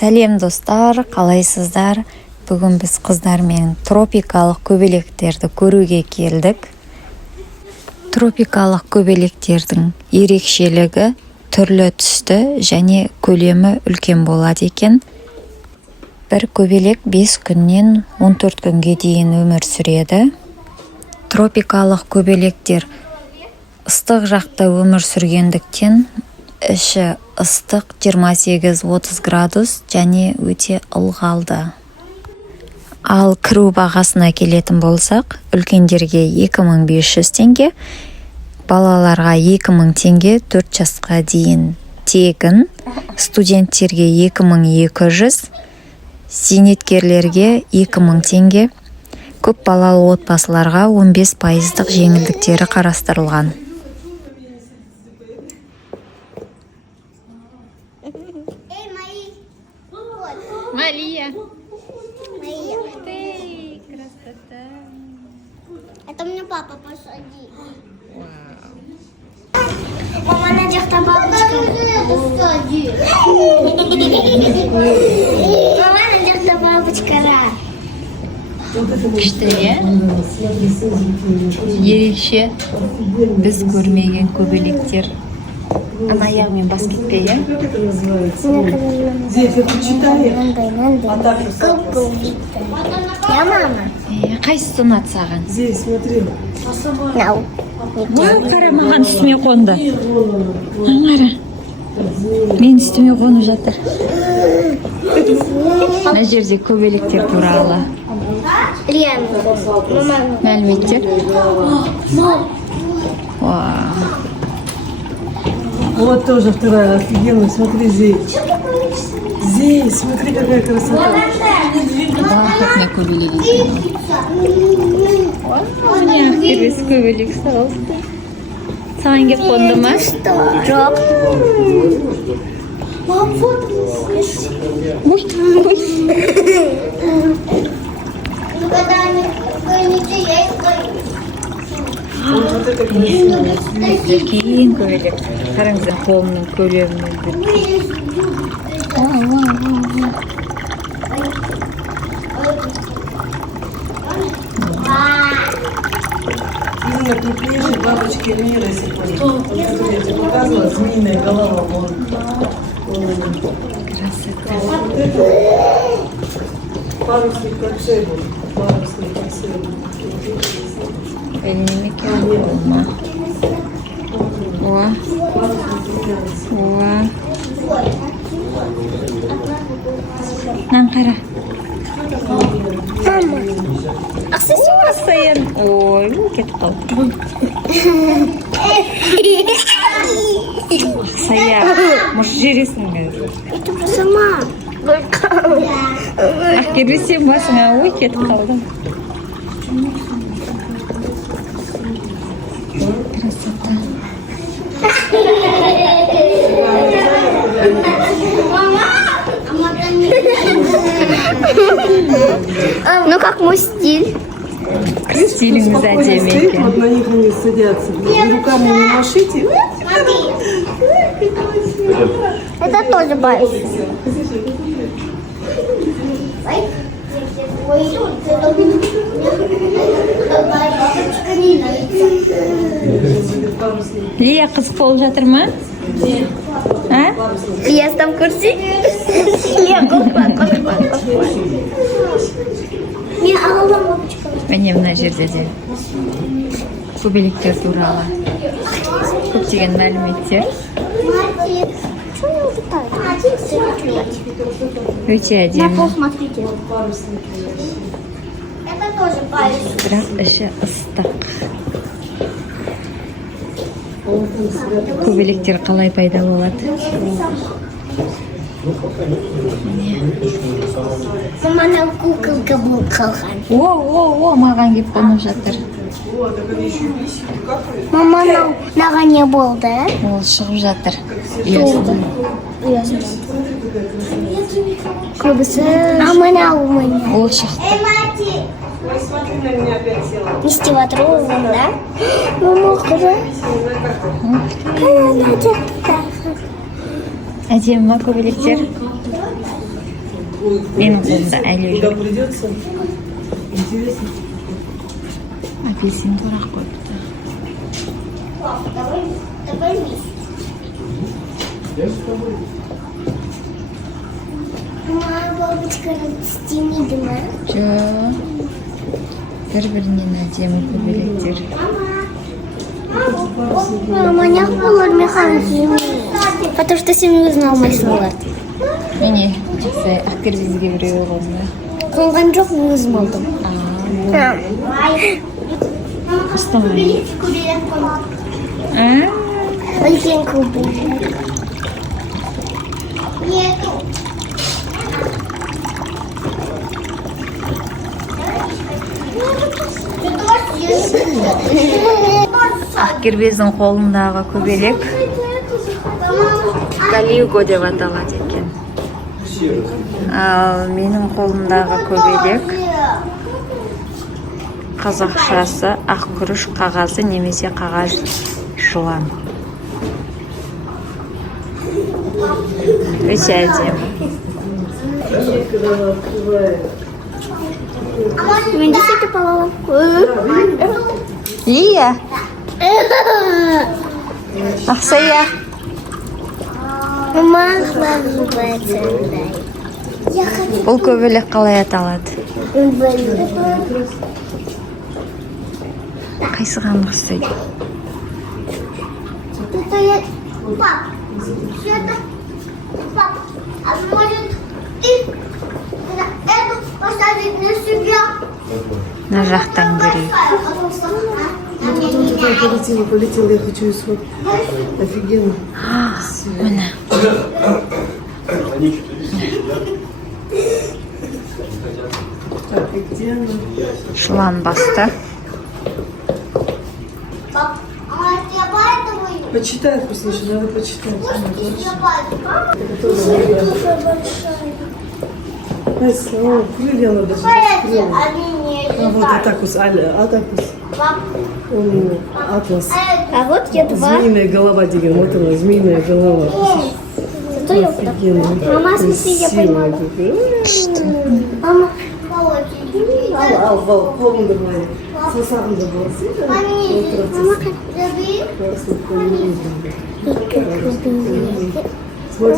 Сәлем достар, қалайсыздар? Бүгін біз қыздармен тропикалық көбелектерді көруге келдік. Тропикалық көбелектердің ерекшелігі түрлі түсті және көлемі үлкен болады екен. Бір көбелек 5 күннен 14 күнге дейін өмір сүреді. Тропикалық көбелектер ыстық жақта өмір сүргендіктен іші ыстық 28-30 градус және өте ылғалды. Ал кіру бағасына келетін болсақ, үлкендерге 2500 теңге, балаларға 2000 теңге 4 жасқа дейін тегін, студенттерге 2200, зейнеткерлерге 2000 теңге, көп балалы отбасыларға 15% жеңілдіктері қарастырылған. Мария. Ух ты, красота. Это мне папа посадил. Мама, на жақта бабочка. Мама, на жақта бабочка. Күшті, ерекше біз көрмеген көбелектер. Ана аяғымен бас кетпей, Зефир, почитай. Я мама. Қайсысы ұнады саған? Здесь, смотри. Нау. Қара, маған үстіме қонды. Аңғара. Мен үстіме қонып жатыр. Мына жерде көбелектер туралы мәліметтер. Вот тоже вторая офигенная. Смотри, Зей. Зей, смотри, какая красота. Бақытына көбелек екен. Міне біз көбелек салысты. Саған кеп қонды ма? Жоқ. Үлкен көбелек. Қараңыздар қолымның көлемін. Именно крупнейшие бабочки мира, если помнишь. Вот, которые я тебе показывала, змеиная голова. Парусник как шейбу. Парусник как шейбу. Elini olma. Oha. Oha. Lan qara. Aksesuar sayın. Oy, ketib qoldi. Saya, mush jerisinga. Это сама. Akirisi basına oy ketib qoldi. Красота. Ну как мой стиль? Стилинг Спокойно стоит, вот на них они садятся. Вы руками не машите. Это тоже байс. Лия қызық болып жатыр ма? Я там курси. Я Не алам бабочка. Міне мына жерде де көбелектер туралы көптеген мәліметтер. Что не улетает? Өте На әдемі, пол смотрите. Это тоже байс. бірақ іші ыстық. Көбелектер қалай пайда болады? Мама куколка был қалған. О, маған кеп қонып жатыр. Мама маған не болды? Ол шығып жатыр. Көбісі. А мынау міне. Ол шықты. Не істеп жатыр ол да? Мама қара. Әдемі ма көбелектер? Менің қолымда әлі Куда жоқ. придется? Интересно. Апельсин торақ қойыпты. Пап, давай вместе. Мама, бабочка, стемиді ма? Жоқ. Бір-бірінен әдемі көбелектер. Мама, не olur механики. Потому что сен өзің алмайсың оларды. Міне, жақсы ақкірбезге біреуі қолында. Қонған жоқ, өзім алдым. Ұстамай. Үлкен көбелек. Ақкербездің қолындағы көбелек Калиго деп аталады екен. Ал менің қолымдағы көбелек қазақшасы ақ күріш қағазы немесе қағаз жылан. Өте әдемі. Мен де сөйтіп аламын. Лия, ақсая. Мама, называется. Бұл көбелек қалай аталады? Қайсыған ұқсайды? Пап, что-то... Пап, а может эту поставить на себя? На жақтан көрейік. Полетела, я хочу ее сфоткать. Офигенно. Міне. Так, и где она? Жылан басты. Пап, а я поэтому... Почитай, вкуснейший, надо почитать. О, крылья надо же. Крылья. А вот атакус, атакус. Он атлас. А вот я два. Змеиная голова, деген, вот она, змеиная голова. Зато я вот так. Офигенно. Мама, смотри, я поймала. Мама, Ал, қолыңды былай. Саусағыңды былай. Смотри, кто.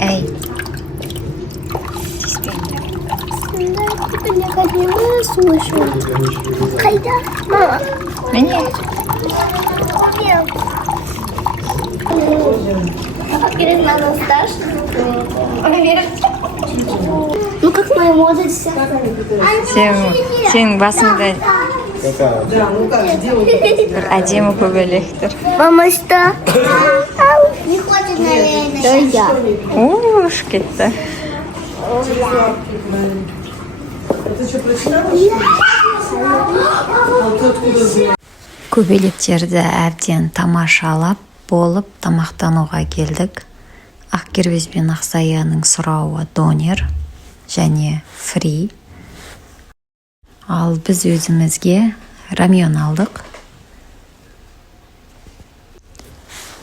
Әй. Я не слышу. Хайда, мама. Міне. Надо стаж. Ну как моя молодость. Сенің басыңда Да, ну как, где он? бір әдемі көбелектер. Мама, что? Не хочет, наверное. Да я. Уш, кетті. Это что, прочитала? А ты откуда взяла? Көбелектерді әбден тамашалап болып тамақтануға келдік. Ақкербез бен Ақсаяның сұрауы донер және фри. Ал біз өзімізге рамион алдық.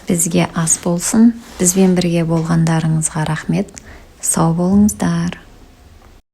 Бізге ас болсын. Бізбен бірге болғандарыңызға рахмет. Сау болыңыздар.